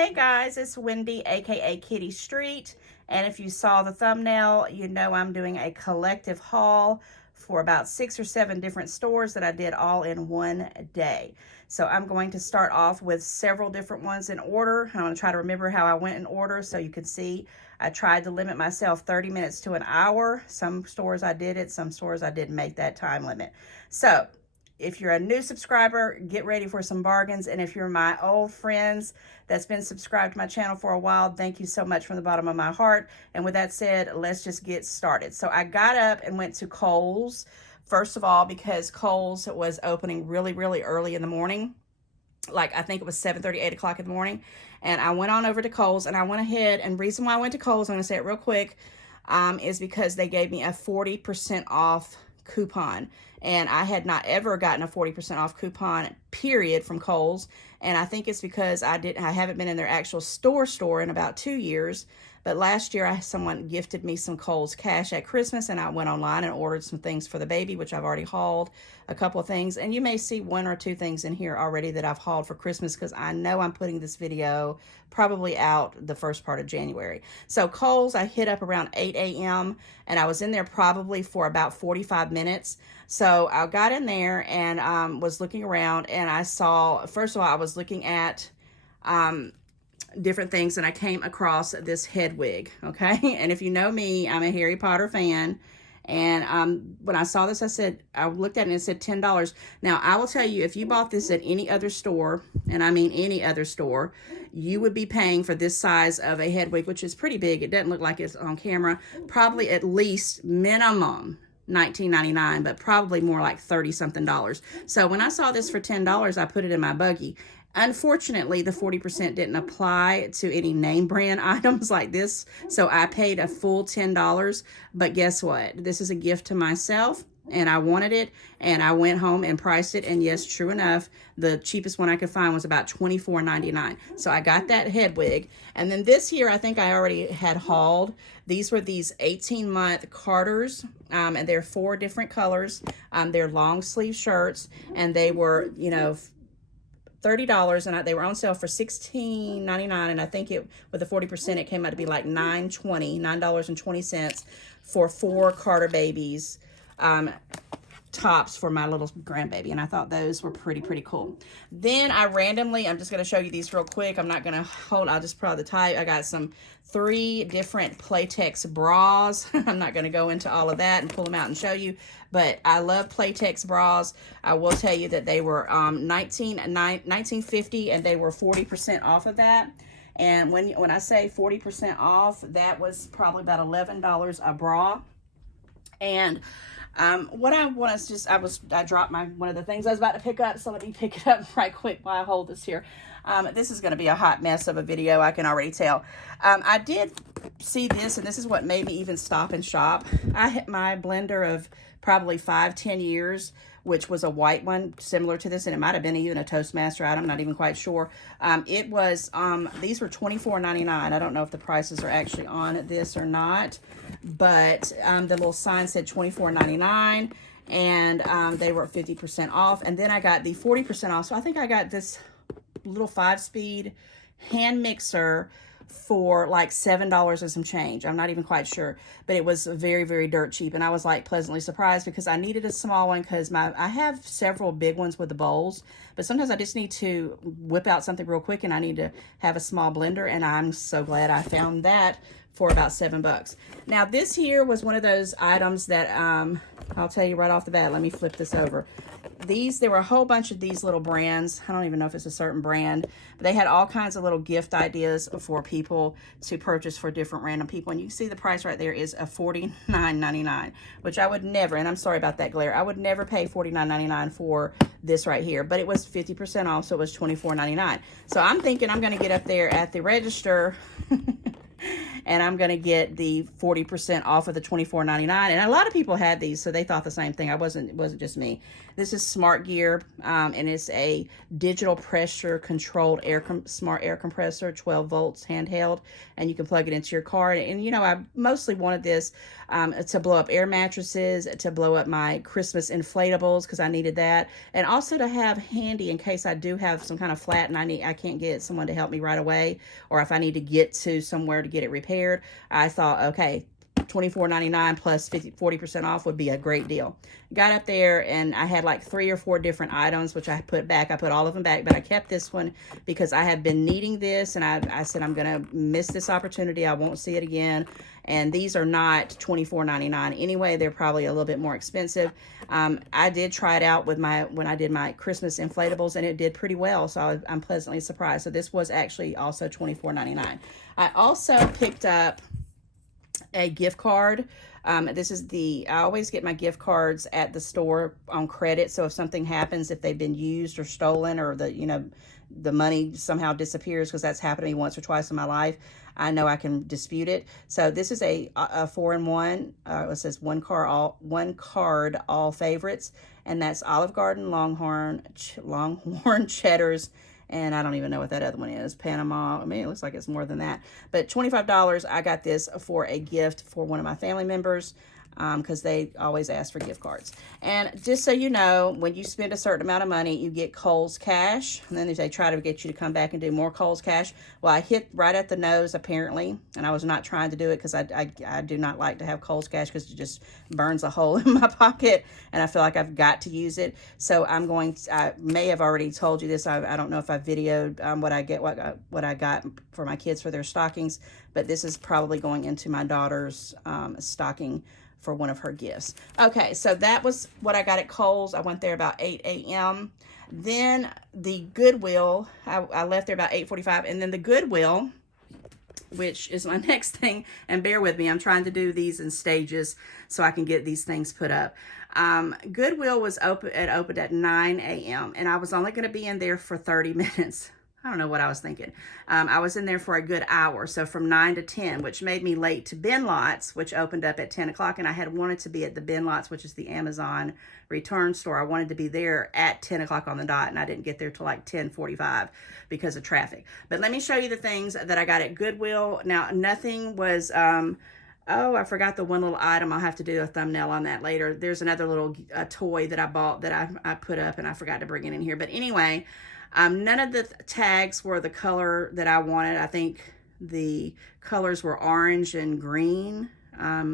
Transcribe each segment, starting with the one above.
Hey guys, it's Wendy, aka Kitty Street, and if you saw the thumbnail, you know I'm doing a collective haul for about 6 or 7 different stores that I did all in one day. So I'm going to start off with several different ones in order. I'm going to try to remember how I went in order so you can see. I tried to limit myself 30 minutes to an hour. Some stores I did it, some stores I didn't make that time limit. So if you're a new subscriber, get ready for some bargains. And if you're my old friends that's been subscribed to my channel for a while, thank you so much from the bottom of my heart. And with that said, let's just get started. So I got up and went to Kohl's, first of all, because Kohl's was opening really, really early in the morning. Like, I think it was 7:30, 8 o'clock in the morning. And I went on over to Kohl's and I went ahead, and the reason why I went to Kohl's, I'm going to say it real quick, is because they gave me a 40% off coupon. And I had not ever gotten a 40% off coupon, period, from Kohl's. And I think it's because I haven't been in their actual store in about 2 years. But last year, someone gifted me some Kohl's cash at Christmas, and I went online and ordered some things for the baby, which I've already hauled a couple of things. And you may see 1 or 2 things in here already that I've hauled for Christmas, because I know I'm putting this video probably out the first part of January. So Kohl's, I hit up around 8 a.m., and I was in there probably for about 45 minutes. So I got in there and was looking around, and I saw, first of all, I was looking at different things, and I came across this head wig, okay? And if you know me, I'm a Harry Potter fan. And when I saw this, I looked at it and it said $10. Now, I will tell you, if you bought this at any other store, and I mean any other store, you would be paying for this size of a head wig, which is pretty big. It doesn't look like it's on camera. Probably at least minimum $19.99, but probably more like $30-something. So when I saw this for $10, I put it in my buggy. Unfortunately, the 40% didn't apply to any name brand items like this, so I paid a full $10. But guess what? This is a gift to myself, and I wanted it, and I went home and priced it, and yes, true enough, the cheapest one I could find was about $24.99. So I got that head wig. And then this here, I think I already had hauled. These were these 18-month Carters, and they're 4 different colors. They're long sleeve shirts, and they were, you know, $30, and they were on sale for $16.99, and I think with the 40% it came out to be like $9.20 for 4 Carter babies, tops for my little grandbaby, and I thought those were pretty cool. Then I randomly, I'm just going to show you these real quick. I'm not going to hold, I'll just put the type. I got 3 different Playtex bras. I'm not going to go into all of that and pull them out and show you, but I love Playtex bras. I will tell you that they were $19.50, and they were 40% off of that. And when I say 40% off, that was probably about $11 a bra. And what I want to just, I dropped one of the things I was about to pick up, so let me pick it up right quick while I hold this here. This is going to be a hot mess of a video, I can already tell. I did see this, and this is what made me even stop and shop. I hit my blender of probably 5-10 years, which was a white one similar to this, and it might have been even a Toastmaster. I'm not even quite sure. It was, these were $24.99. I don't know if the prices are actually on this or not, but the little sign said $24.99, and they were 50% off. And then I got the 40% off. So I think I got this little 5-speed hand mixer for like $7 and some change. I'm not even quite sure, but it was very dirt cheap, and I was like pleasantly surprised because I needed a small one, because I have several big ones with the bowls, but sometimes I just need to whip out something real quick, and I need to have a small blender, and I'm so glad I found that for about $7. Now this here was one of those items that I'll tell you right off the bat. Let me flip this over. There were a whole bunch of these little brands. I don't even know if it's a certain brand, but they had all kinds of little gift ideas for people to purchase for different random people. And you can see the price right there is a $49.99, which I would never, and I'm sorry about that glare, I would never pay $49.99 for this right here, but it was 50% off, so it was $24.99. So I'm thinking I'm going to get up there at the register and I'm going to get the 40% off of the $24.99. And a lot of people had these, so they thought the same thing. It wasn't just me. This is Smart Gear, and it's a digital pressure controlled smart air compressor, 12 volts handheld, and you can plug it into your car. And you know, I mostly wanted this to blow up air mattresses, to blow up my Christmas inflatables, because I needed that, and also to have handy in case I do have some kind of flat and I can't get someone to help me right away, or if I need to get to somewhere to get it repaired. I thought, okay, $24.99 plus 40% off would be a great deal. Got up there and I had like 3 or 4 different items, which I put back. I put all of them back, but I kept this one because I have been needing this, and I said I'm going to miss this opportunity. I won't see it again. And these are not $24.99 anyway. They're probably a little bit more expensive. I did try it out with when I did my Christmas inflatables, and it did pretty well, so I'm pleasantly surprised. So this was actually also $24.99. I also picked up a gift card. I always get my gift cards at the store on credit. So if something happens, if they've been used or stolen, or the money somehow disappears, because that's happened to me once or twice in my life, I know I can dispute it. So this is a 4-in-1. It says one card, all favorites, and that's Olive Garden, Longhorn, Cheddar's, and I don't even know what that other one is. Panama. I mean, it looks like it's more than that. But $25, I got this for a gift for one of my family members, because they always ask for gift cards. And just so you know, when you spend a certain amount of money, you get Kohl's Cash, and then they try to get you to come back and do more Kohl's Cash. Well, I hit right at the nose, apparently, and I was not trying to do it because I do not like to have Kohl's Cash, because it just burns a hole in my pocket, and I feel like I've got to use it. So I may have already told you this. I don't know if I videoed what I got for my kids for their stockings, but this is probably going into my daughter's stocking for one of her gifts. Okay, so that was what I got at Kohl's. I went there about 8 a.m. Then the Goodwill, I left there about 8:45, and then the Goodwill, which is my next thing, and bear with me, I'm trying to do these in stages so I can get these things put up. Goodwill was opened at 9 a.m., and I was only going to be in there for 30 minutes. I don't know what I was thinking. I was in there for a good hour, so from 9 to 10, which made me late to Bin Lots, which opened up at 10 o'clock, and I had wanted to be at the Bin Lots, which is the Amazon return store. I wanted to be there at 10 o'clock on the dot, and I didn't get there till like 10:45 because of traffic. But let me show you the things that I got at Goodwill. Now, nothing was... oh, I forgot the one little item. I'll have to do a thumbnail on that later. There's another little toy that I bought that I put up, and I forgot to bring it in here. But anyway... none of the tags were the color that I wanted. I think the colors were orange and green.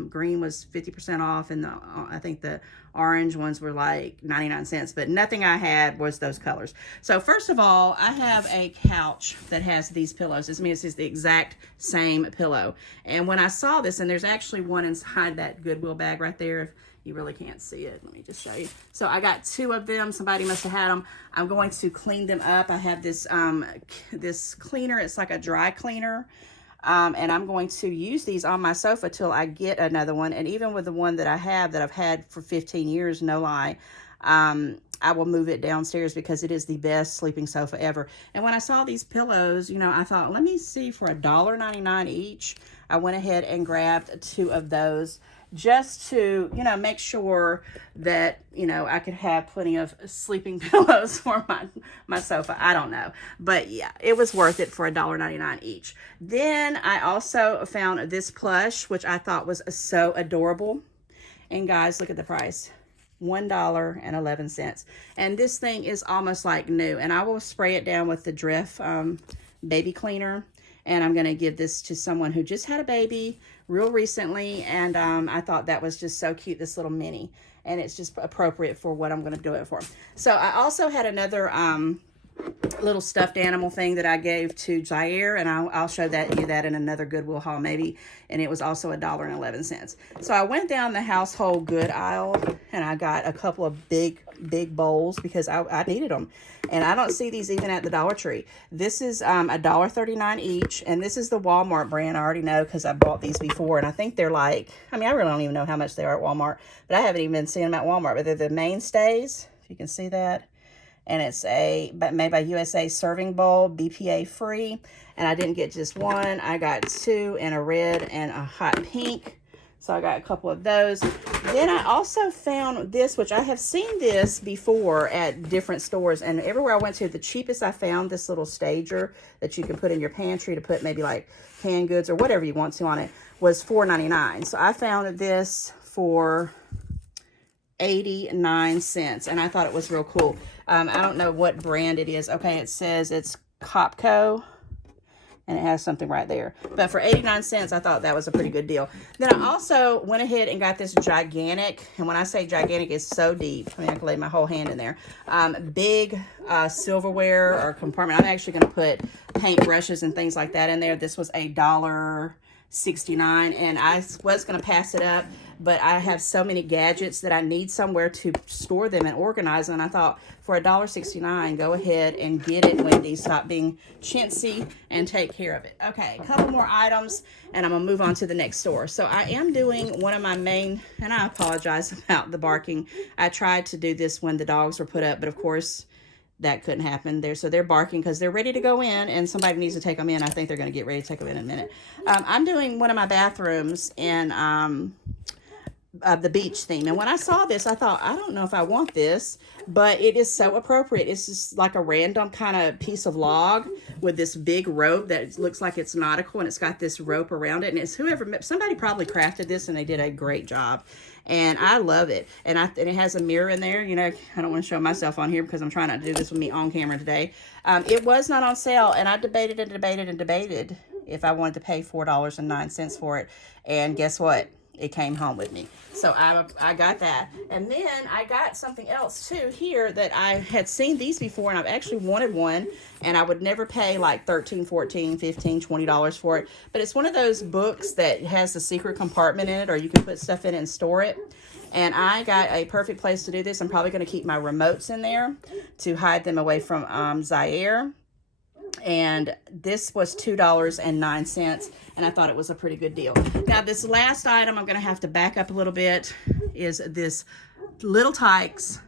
Green was 50% off, and I think the orange ones were like 99 cents, but nothing I had was those colors. So first of all, I have a couch that has these pillows. This means it's the exact same pillow. And when I saw this, and there's actually one inside that Goodwill bag right there, you really can't see it. Let me just show you. So I got 2 of them. Somebody must have had them. I'm going to clean them up. I have this this cleaner. It's like a dry cleaner. And I'm going to use these on my sofa till I get another one. And even with the one that I have that I've had for 15 years, no lie, I will move it downstairs because it is the best sleeping sofa ever. And when I saw these pillows, you know, I thought, let me see, for $1.99 each, I went ahead and grabbed 2 of those, just to, you know, make sure that, you know, I could have plenty of sleeping pillows for my sofa. I don't know. But yeah, it was worth it for $1.99 each. Then I also found this plush, which I thought was so adorable. And guys, look at the price. $1.11. And this thing is almost like new. And I will spray it down with the Dreft baby cleaner. And I'm going to give this to someone who just had a baby real recently. And I thought that was just so cute, this little mini. And it's just appropriate for what I'm going to do it for. So I also had another little stuffed animal thing that I gave to Jair. And I'll show you that in another Goodwill haul maybe. And it was also $1.11. So I went down the household good aisle. And I got a couple of big bowls because I needed them. And I don't see these even at the Dollar Tree. This is $1.39 each. And this is the Walmart brand. I already know because I bought these before. And I think they're like, I mean, I really don't even know how much they are at Walmart. But I haven't even seen them at Walmart. But they're the Mainstays. If you can see that. and it's made by USA serving bowl, BPA free. And I didn't get just one, I got two in a red and a hot pink. So I got a couple of those. Then I also found this, which I have seen this before at different stores. And everywhere I went to, the cheapest I found this little stager that you can put in your pantry to put maybe like canned goods or whatever you want to on it was $4.99. So I found this for 89 cents. And I thought it was real cool. I don't know what brand it is. Okay, it says it's Copco. And it has something right there. But for 89 cents, I thought that was a pretty good deal. Then I also went ahead and got this gigantic, and when I say gigantic, it's so deep. I mean, I can lay my whole hand in there. Big silverware or compartment. I'm actually going to put paint brushes and things like that in there. This was $1.69, and I was going to pass it up, but I have so many gadgets that I need somewhere to store them and organize them. And I thought, for $1.69, go ahead and get it, Wendy. Stop being chintzy and take care of it. Okay, a couple more items, and I'm going to move on to the next store. So I am doing one of my main, and I apologize about the barking. I tried to do this when the dogs were put up, but of course, that couldn't happen there. So they're barking because they're ready to go in, and somebody needs to take them in. I think they're going to get ready to take them in a minute. I'm doing one of my bathrooms in the beach theme. And when I saw this, I thought, I don't know if I want this, but it is so appropriate. It's just like a random kind of piece of log with this big rope that looks like it's nautical, and it's got this rope around it. And it's somebody probably crafted this, and they did a great job. And I love it. And it has a mirror in there. You know, I don't want to show myself on here because I'm trying not to do this with me on camera today. It was not on sale, and I debated and debated and debated if I wanted to pay $4.09 for it. And guess what? It came home with me. So I got that. And then I got something else too here that I had seen these before, and I've actually wanted one, and I would never pay like $13, $14, $15, $20 for it. But it's one of those books that has a secret compartment in it, or you can put stuff in it and store it. And I got a perfect place to do this. I'm probably going to keep my remotes in there to hide them away from Zaire. And this was $2.09, and I thought it was a pretty good deal. Now, this last item, I'm going to have to back up a little bit, is this Little Tikes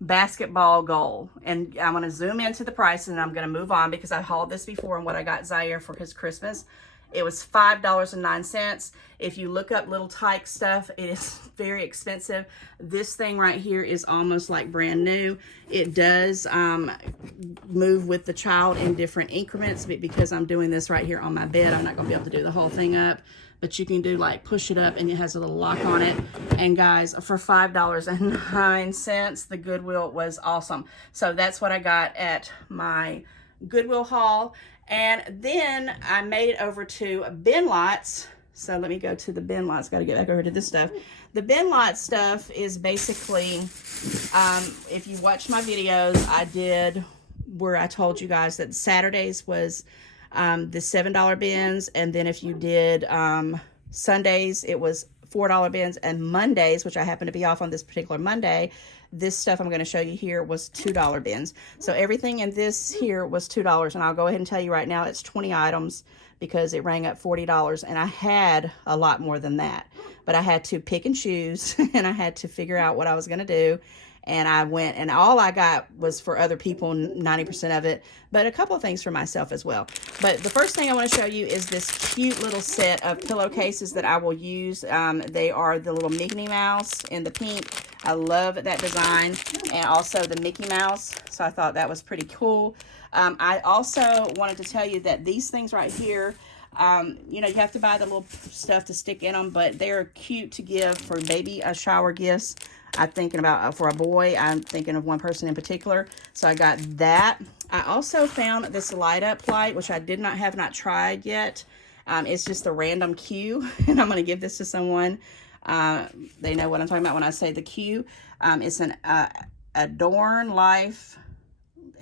basketball goal. And I'm going to zoom into the price, and I'm going to move on because I hauled this before and what I got Zaire for his Christmas. It was $5.09. If you look up Little Tyke stuff, it is very expensive. This thing right here is almost like brand new. It does move with the child in different increments, but because I'm doing this right here on my bed, I'm not going to be able to do the whole thing up. But you can do like push it up, and it has a little lock on it. And guys, for $5.09, the Goodwill was awesome. So that's what I got at my Goodwill haul. And then I made it over to Bin Lots. So let me go to the Bin Lots. Got to get back over to this stuff. The Bin Lot stuff is basically, if you watch my videos, I did where I told you guys that Saturdays was the $7 bins. And then if you did Sundays, it was $4 bins. And Mondays, which I happen to be off on this particular Monday, this stuff I'm going to show you here was $2 bins. So everything in this here was $2. And I'll go ahead and tell you right now, it's 20 items because it rang up $40. And I had a lot more than that. But I had to pick and choose, and I had to figure out what I was going to do. And I went, and all I got was for other people, 90% of it, but a couple of things for myself as well. But the first thing I want to show you is this cute little set of pillowcases that I will use. They are the little Minnie Mouse in the pink. I love that design, and also the Mickey Mouse. So I thought that was pretty cool. I also wanted to tell you that these things right here, you know, you have to buy the little stuff to stick in them, but they're cute to give for baby shower gifts. I'm thinking about for a boy. I'm thinking of one person in particular. So I got that. I also found this light up light, which I have not tried yet. It's just a random Q, and I'm going to give this to someone. They know what I'm talking about when I say the Q. It's an Adorn Life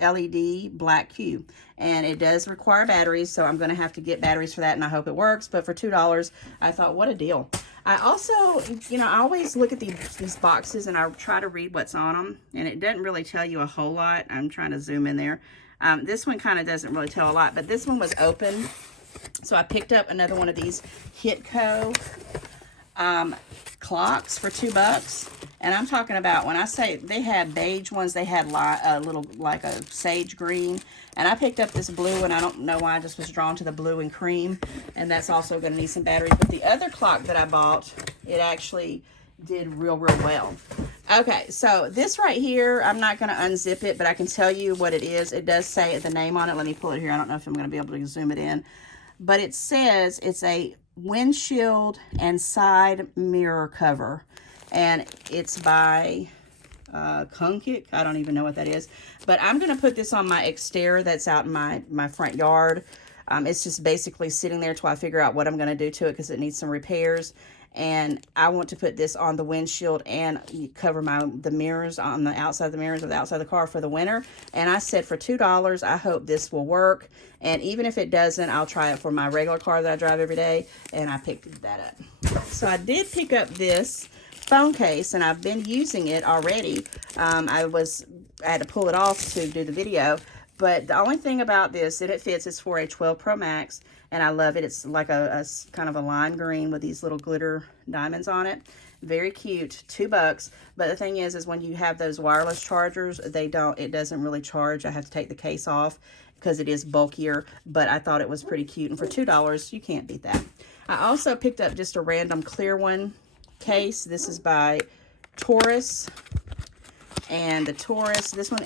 LED black Q, and it does require batteries, so I'm going to have to get batteries for that, and I hope it works. But for $2, I thought, what a deal. I also, you know, I always look at these boxes, and I try to read what's on them, and it doesn't really tell you a whole lot. I'm trying to zoom in there. This one kind of doesn't really tell a lot, but this one was open, so I picked up another one of these Hitco clocks for $2. And I'm talking about, when I say they had beige ones, they had a little, like a sage green. And I picked up this blue, and I don't know why, I just was drawn to the blue and cream. And that's also going to need some batteries. But the other clock that I bought, it actually did real well. Okay, so this right here, I'm not going to unzip it, but I can tell you what it is. It does say the name on it. Let me pull it here. I don't know if I'm going to be able to zoom it in. But it says it's a windshield and side mirror cover. And it's by Kunkik. I don't even know what that is. But I'm going to put this on my Xterra that's out in my front yard. It's just basically sitting there till I figure out what I'm going to do to it because it needs some repairs. And I want to put this on the windshield and cover the mirrors on the outside of the mirrors of the outside of the car for the winter. And I said for $2, I hope this will work. And even if it doesn't, I'll try it for my regular car that I drive every day. And I picked that up. So I did pick up this phone case, and I've been using it already. I had to pull it off to do the video. But the only thing about this that it fits is for a 12 Pro Max. And I love it. It's like a kind of a lime green with these little glitter diamonds on it. Very cute. $2. But the thing is when you have those wireless chargers, it doesn't really charge. I have to take the case off because it is bulkier. But I thought it was pretty cute. And for $2, you can't beat that. I also picked up just a random clear one case. This is by Taurus. And the Taurus, this one,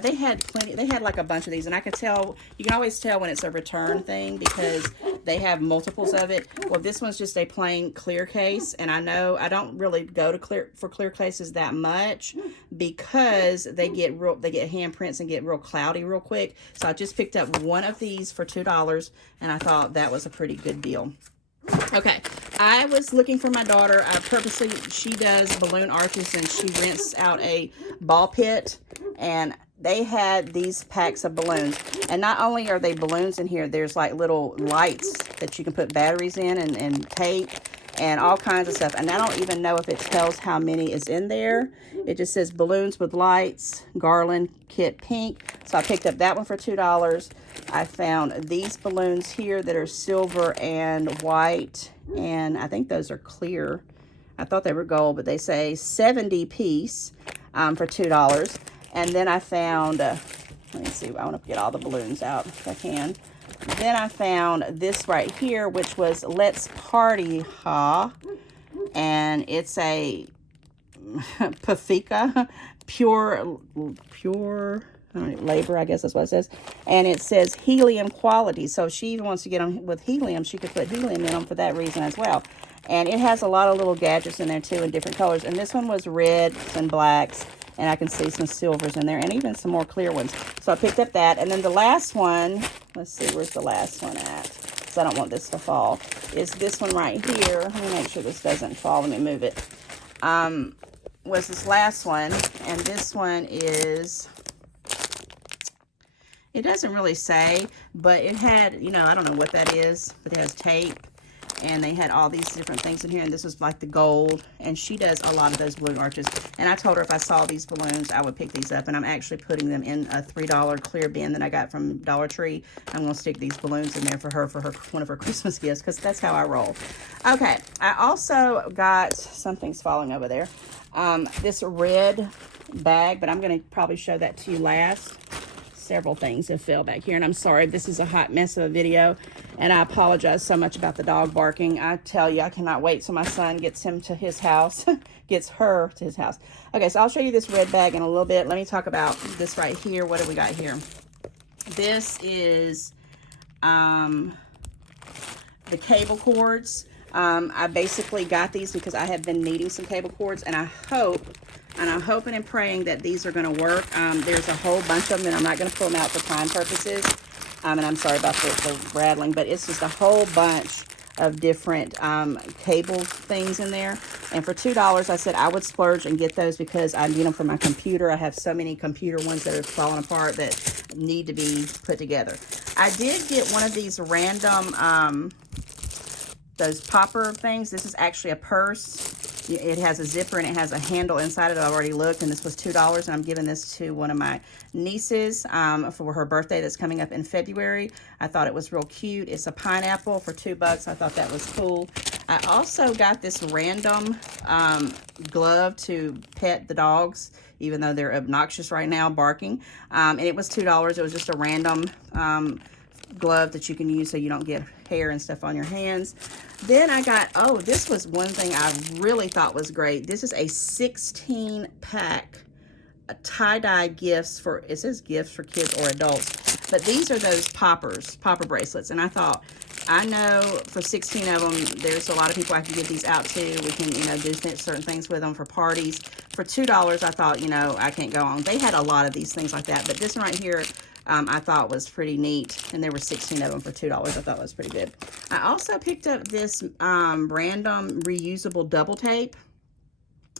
they had plenty, they had like a bunch of these, and I could tell, you can always tell when it's a return thing because they have multiples of it. Well, this one's just a plain clear case, and I know I don't really go to clear cases that much because they get handprints and get real cloudy real quick. So I just picked up one of these for $2, and I thought that was a pretty good deal. Okay, I was looking for my daughter. She does balloon arches, and she rents out a ball pit, and they had these packs of balloons. And not only are they balloons in here, there's like little lights that you can put batteries in and tape and all kinds of stuff. And I don't even know if it tells how many is in there. It just says balloons with lights, garland kit pink. So I picked up that one for $2. I found these balloons here that are silver and white, and I think those are clear. I thought they were gold, but they say 70 piece for $2. And then I found, let me see, I want to get all the balloons out if I can. Then I found this right here, which was Let's Party Ha, and it's a Pafica pure labor, I guess that's what it says. And it says helium quality. So if she even wants to get them with helium, she could put helium in them for that reason as well. And it has a lot of little gadgets in there too in different colors. And this one was reds and blacks. And I can see some silvers in there and even some more clear ones. So I picked up that. And then the last one, let's see, where's the last one at? Because I don't want this to fall. Is this one right here. Let me make sure this doesn't fall. Let me move it. Was this last one. And this one is, it doesn't really say, but it had, I don't know what that is, but it has tape. And they had all these different things in here, and this was like the gold, and she does a lot of those balloon arches. And I told her if I saw these balloons, I would pick these up, and I'm actually putting them in a $3 clear bin that I got from Dollar Tree. I'm going to stick these balloons in there for her one of her Christmas gifts, because that's how I roll. Okay, I also got, something's falling over there, this red bag, but I'm going to probably show that to you last. Several things have fell back here, and I'm sorry, this is a hot mess of a video, and I apologize so much about the dog barking. I tell you, I cannot wait till my son gets him to his house, gets her to his house. Okay, so I'll show you this red bag in a little bit. Let me talk about this right here. What do we got here? This is the cable cords. I basically got these because I have been needing some cable cords, and I'm hoping and praying that these are going to work. There's a whole bunch of them, and I'm not going to pull them out for time purposes. And I'm sorry about the rattling, but it's just a whole bunch of different cable things in there. And for $2, I said I would splurge and get those because I need them for my computer. I have so many computer ones that are falling apart that need to be put together. I did get one of these random, those popper things. This is actually a purse. It has a zipper and it has a handle inside it. I've already looked, and this was $2, and I'm giving this to one of my nieces for her birthday that's coming up in February. I thought it was real cute. It's a pineapple for $2. I thought that was cool. I also got this random glove to pet the dogs, even though they're obnoxious right now, barking. And it was $2. It was just a random glove that you can use so you don't get hair and stuff on your hands. Then I got, oh, this was one thing I really thought was great. This is a 16 pack tie-dye gifts for, it says gifts for kids or adults, but these are those popper bracelets. And I thought, I know for 16 of them, there's a lot of people I can give these out to. We can, you know, do certain things with them for parties. For $2, I thought, you know, I can't go on. They had a lot of these things like that, but this one right here, I thought was pretty neat, and there were 16 of them for $2. I thought was pretty good. I also picked up this random reusable double tape.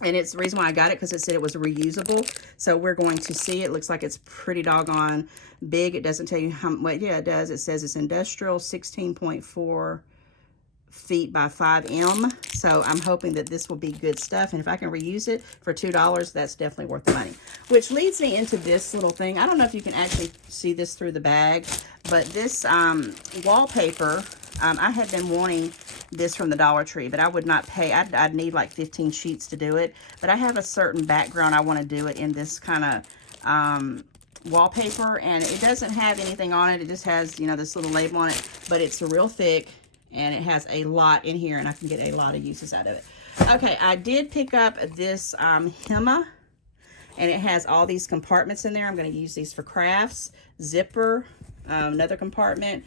And it's the reason why I got it, because it said it was reusable. So we're going to see. It looks like it's pretty doggone big. It doesn't tell you how much. Yeah, it does. It says it's industrial, 16.4 feet by 5M. So I'm hoping that this will be good stuff. And if I can reuse it for $2, that's definitely worth the money. Which leads me into this little thing. I don't know if you can actually see this through the bag, but this wallpaper, I had been wanting this from the Dollar Tree, but I would not pay. I'd need like 15 sheets to do it. But I have a certain background. I want to do it in this kind of wallpaper, and it doesn't have anything on it. It just has, you know, this little label on it, but it's real thick, and it has a lot in here, and I can get a lot of uses out of it. Okay, I did pick up this Hema, and it has all these compartments in there. I'm going to use these for crafts. Zipper, another compartment,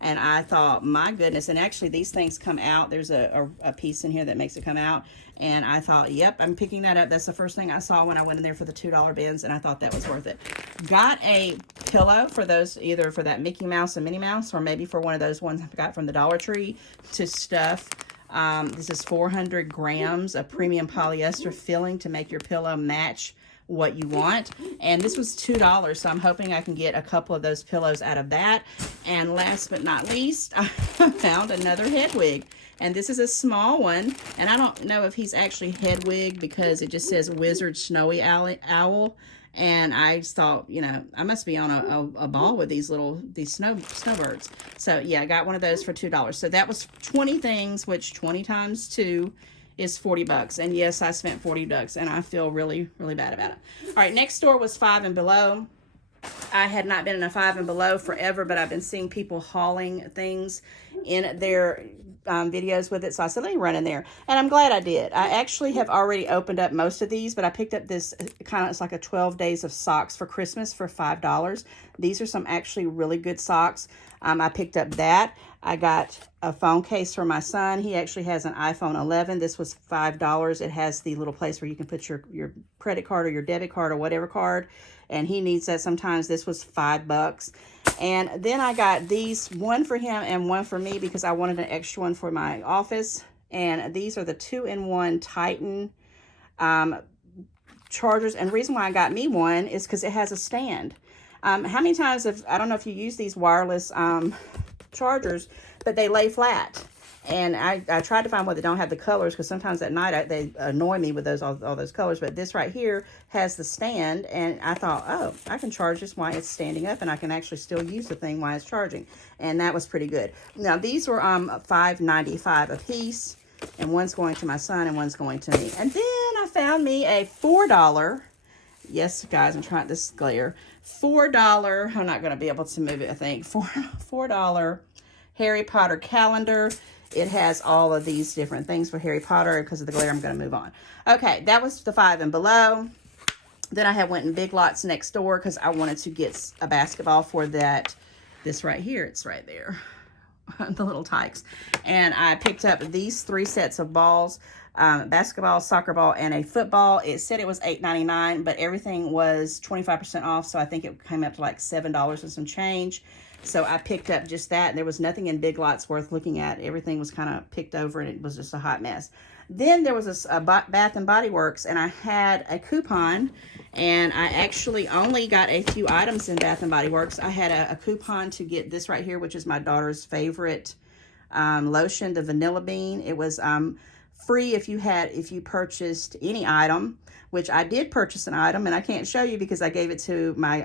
and I thought, my goodness, and actually these things come out. There's a piece in here that makes it come out, and I thought, yep, I'm picking that up. That's the first thing I saw when I went in there for the $2 bins, and I thought that was worth it. Got a pillow for those, either for that Mickey Mouse and Minnie Mouse, or maybe for one of those ones I got from the Dollar Tree to stuff. This is 400 grams of premium polyester filling to make your pillow match what you want, and this was $2, so I'm hoping I can get a couple of those pillows out of that. And last but not least, I found another Hedwig, and this is a small one, and I don't know if he's actually Hedwig because it just says Wizard Snowy Owl, and I just thought, you know, I must be on a ball with these snowbirds. So yeah, I got one of those for $2. So that was 20 things, which 20 times 2 is $40. And yes, I spent $40, and I feel really, really bad about it. All right, next store was Five and Below. I had not been in a Five and Below forever, but I've been seeing people hauling things in their videos with it. So I said, let me run in there. And I'm glad I did. I actually have already opened up most of these, but I picked up this kind of, it's like a 12 days of socks for Christmas for $5. These are some actually really good socks. I picked up that. I got a phone case for my son. He actually has an iPhone 11. This was $5. It has the little place where you can put your credit card or your debit card or whatever card, and he needs that sometimes. This was $5. And then I got these, one for him and one for me, because I wanted an extra one for my office. And these are the 2-in-1 Titan chargers. And the reason why I got me one is because it has a stand. How many times I don't know if you use these wireless chargers, but they lay flat. And I tried to find one that don't have the colors, because sometimes at night they annoy me with all those colors. But this right here has the stand, and I thought, oh, I can charge this while it's standing up, and I can actually still use the thing while it's charging. And that was pretty good. Now, these were $5.95 a piece, and one's going to my son and one's going to me. And then I found me a $4, yes, guys, I'm trying this glare, $4, I'm not going to be able to move it, I think, $4 Harry Potter calendar. It has all of these different things for Harry Potter. Because of the glare, I'm going to move on. Okay, that was the Five and Below. Then I went in Big Lots next door because I wanted to get a basketball for this right here. It's right there, the little Tykes. And I picked up these 3 sets of balls, basketball, soccer ball, and a football. It said it was $8.99, but everything was 25% off, so I think it came up to like $7 and some change. So I picked up just that. There was nothing in Big Lots worth looking at. Everything was kind of picked over, and it was just a hot mess. Then there was a Bath and Body Works, and I had a coupon, and I actually only got a few items in Bath and Body Works. I had a coupon to get this right here, which is my daughter's favorite lotion, the Vanilla Bean. It was free if you purchased any item, which I did purchase an item, and I can't show you because I gave it to my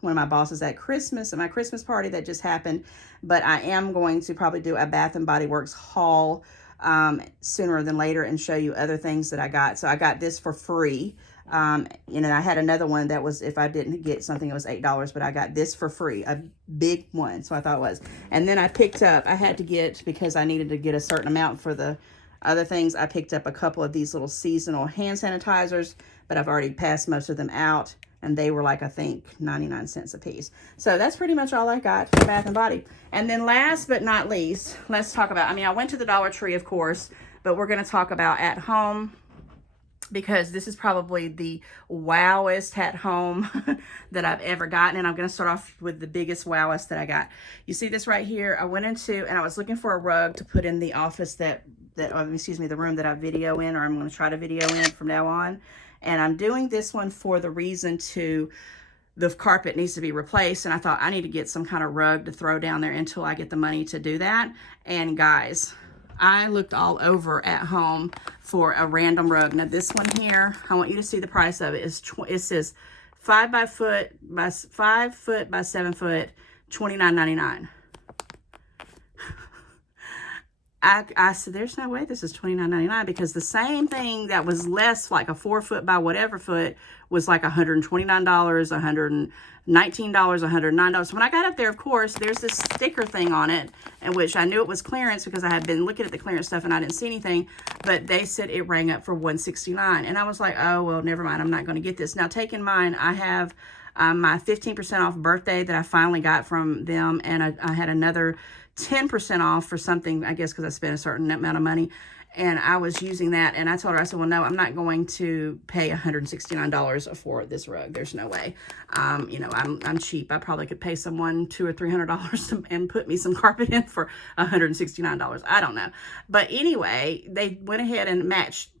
one of my bosses at my Christmas party that just happened. But I am going to probably do a Bath and Body Works haul sooner than later and show you other things that I got. So I got this for free. You know, I had another one that was, if I didn't get something, it was $8, but I got this for free, a big one. So I thought it was. And then I picked up, I had to get, because I needed to get a certain amount for the other things, I picked up a couple of these little seasonal hand sanitizers, but I've already passed most of them out, and they were like, I think 99 cents a piece. So that's pretty much all I got for Bath and Body. And then last but not least, let's talk about, I mean, I went to the Dollar Tree, of course, but we're going to talk about at home, because this is probably the wowest at home that I've ever gotten. And I'm going to start off with the biggest wowest that I got. You see this right here? I went into, and I was looking for a rug to put in the office the room that I video in, or I'm going to try to video in from now on. And I'm doing this one for the reason the carpet needs to be replaced. And I thought I need to get some kind of rug to throw down there until I get the money to do that. And guys, I looked all over at home for a random rug. Now this one here, I want you to see the price of it. It says 5 foot by 7 foot, $29.99. I said, there's no way this is $29.99, because the same thing that was less, like a 4 foot by whatever foot, was like $129, $119, $109. When I got up there, of course, there's this sticker thing on it, and which I knew it was clearance because I had been looking at the clearance stuff and I didn't see anything, but they said it rang up for $169. And I was like, oh, well, never mind. I'm not going to get this. Now, take in mind, I have my 15% off birthday that I finally got from them, and I had another 10% off for something, I guess, because I spent a certain amount of money, and I was using that. And I told her, I said, well, no, I'm not going to pay $169 for this rug. There's no way. You know, I'm cheap. I probably could pay someone $200 or $300 and put me some carpet in for $169. I don't know. But anyway, they went ahead and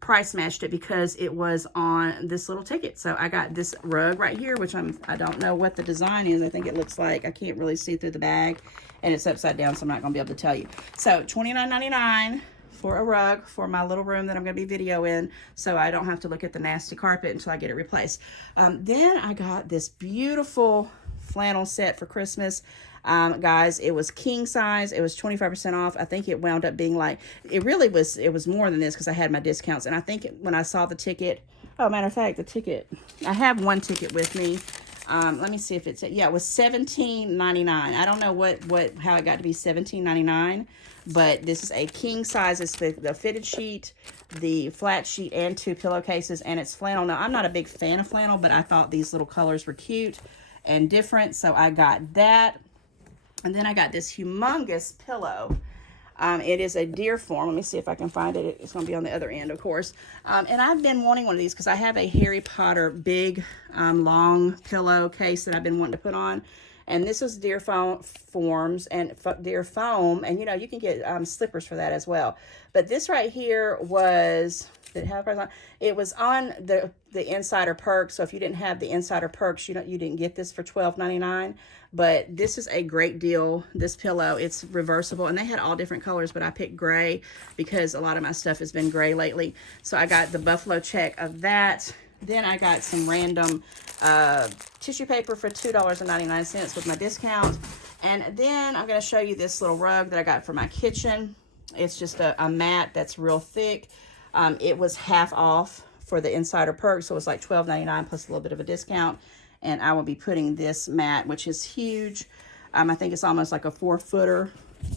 price matched it because it was on this little ticket. So I got this rug right here, which I don't know what the design is. I think it looks like, I can't really see through the bag, and it's upside down, so I'm not going to be able to tell you. So $29.99 for a rug for my little room that I'm going to be video in, so I don't have to look at the nasty carpet until I get it replaced. Then I got this beautiful flannel set for Christmas. Guys, it was king size. It was 25% off. I think it wound up being like, it was more than this because I had my discounts. And I think when I saw the ticket, oh, matter of fact, the ticket, I have one ticket with me. Let me see if it's, yeah, it was $17.99. I don't know how it got to be $17.99, but this is a king size. It's the fitted sheet, the flat sheet, and 2 pillowcases, and it's flannel. Now, I'm not a big fan of flannel, but I thought these little colors were cute and different, so I got that. And then I got this humongous pillow. It is a deer form. Let me see if I can find it. It's going to be on the other end, of course. And I've been wanting one of these because I have a Harry Potter big, long pillowcase that I've been wanting to put on. And this is deer forms and deer foam. And, you know, you can get slippers for that as well. But this right here was, did it have a price on? It was on the Insider Perks. So if you didn't have the Insider Perks, you didn't get this for $12.99. But this is a great deal, this pillow. It's reversible, and they had all different colors, but I picked gray because a lot of my stuff has been gray lately. So I got the buffalo check of that. Then I got some random tissue paper for $2.99 with my discount. And then I'm going to show you this little rug that I got for my kitchen. It's just a mat that's real thick. It was half off for the Insider Perks, so it was like $12.99 plus a little bit of a discount. And I will be putting this mat, which is huge. I think it's almost like a 4-footer.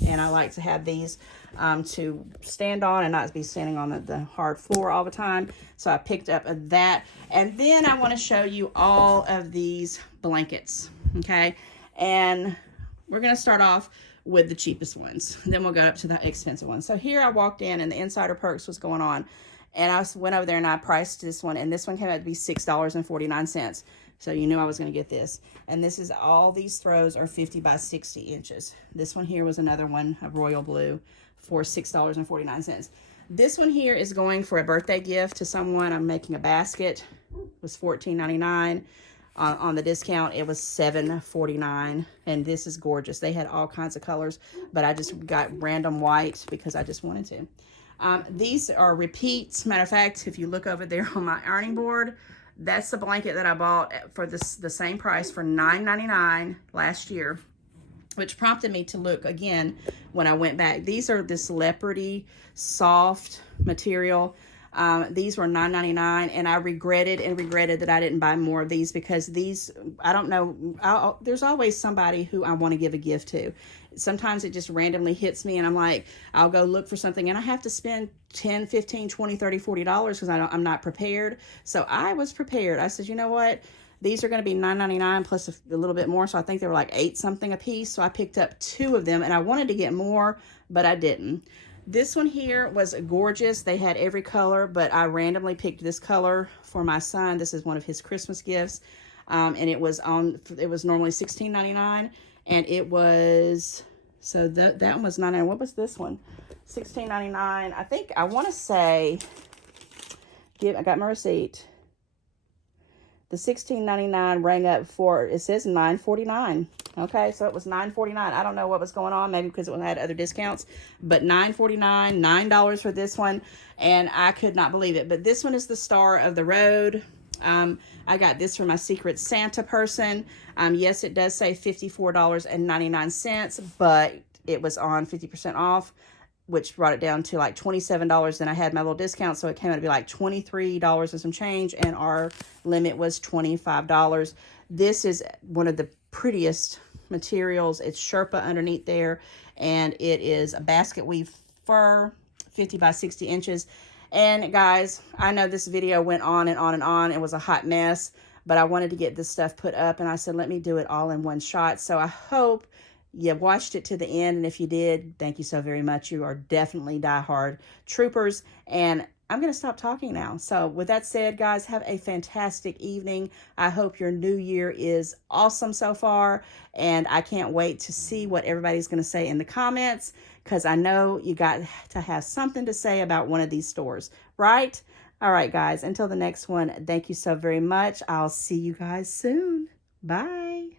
And I like to have these to stand on and not be standing on the hard floor all the time. So I picked up that. And then I want to show you all of these blankets. Okay. And we're going to start off with the cheapest ones. Then we'll go up to the expensive ones. So here I walked in and the Insider Perks was going on. And I went over there and I priced this one. And this one came out to be $6.49. So you knew I was going to get this. And this is, all these throws are 50 by 60 inches. This one here was another one, a royal blue, for $6.49. This one here is going for a birthday gift to someone. I'm making a basket. It was $14.99. On the discount, it was $7.49. And this is gorgeous. They had all kinds of colors, but I just got random white because I just wanted to. These are repeats. Matter of fact, if you look over there on my ironing board, that's the blanket that I bought for the same price for $9.99 last year, which prompted me to look again when I went back. These are this leopardy soft material. These were $9.99, and I regretted that I didn't buy more of these, because these, I don't know, there's always somebody who I want to give a gift to. Sometimes it just randomly hits me, and I'm like, I'll go look for something, and I have to spend $10, $15, $20, $30, $40 because I'm not prepared. So I was prepared. I said, you know what? These are going to be $9.99 plus a little bit more. So I think they were like $8 something a piece. So I picked up 2 of them, and I wanted to get more, but I didn't. This one here was gorgeous. They had every color, but I randomly picked this color for my son. This is one of his Christmas gifts. And it was normally $16.99, and it was, so that one was $9.99. What was this one? $16.99. I think, I want to say, I got my receipt. The $16.99 rang up for, it says $9.49. Okay, so it was $9.49. I don't know what was going on, maybe because it had other discounts, but $9.49, $9 for this one, and I could not believe it. But this one is the Star of the Road. I got this from my Secret Santa person. Yes, it does say $54.99, but it was on 50% off, which brought it down to like $27. Then I had my little discount, so it came out to be like $23 and some change, and our limit was $25. This is one of the prettiest materials. It's Sherpa underneath there, and it is a basket weave fur, 50 by 60 inches. And guys, I know this video went on and on and on. It was a hot mess, but I wanted to get this stuff put up, and I said, let me do it all in one shot. So I hope you watched it to the end, and if you did, thank you so very much. You are definitely diehard troopers, and I'm going to stop talking now. So with that said, guys, have a fantastic evening. I hope your new year is awesome so far, and I can't wait to see what everybody's going to say in the comments, because I know you got to have something to say about one of these stores, right? All right, guys, until the next one, thank you so very much. I'll see you guys soon. Bye.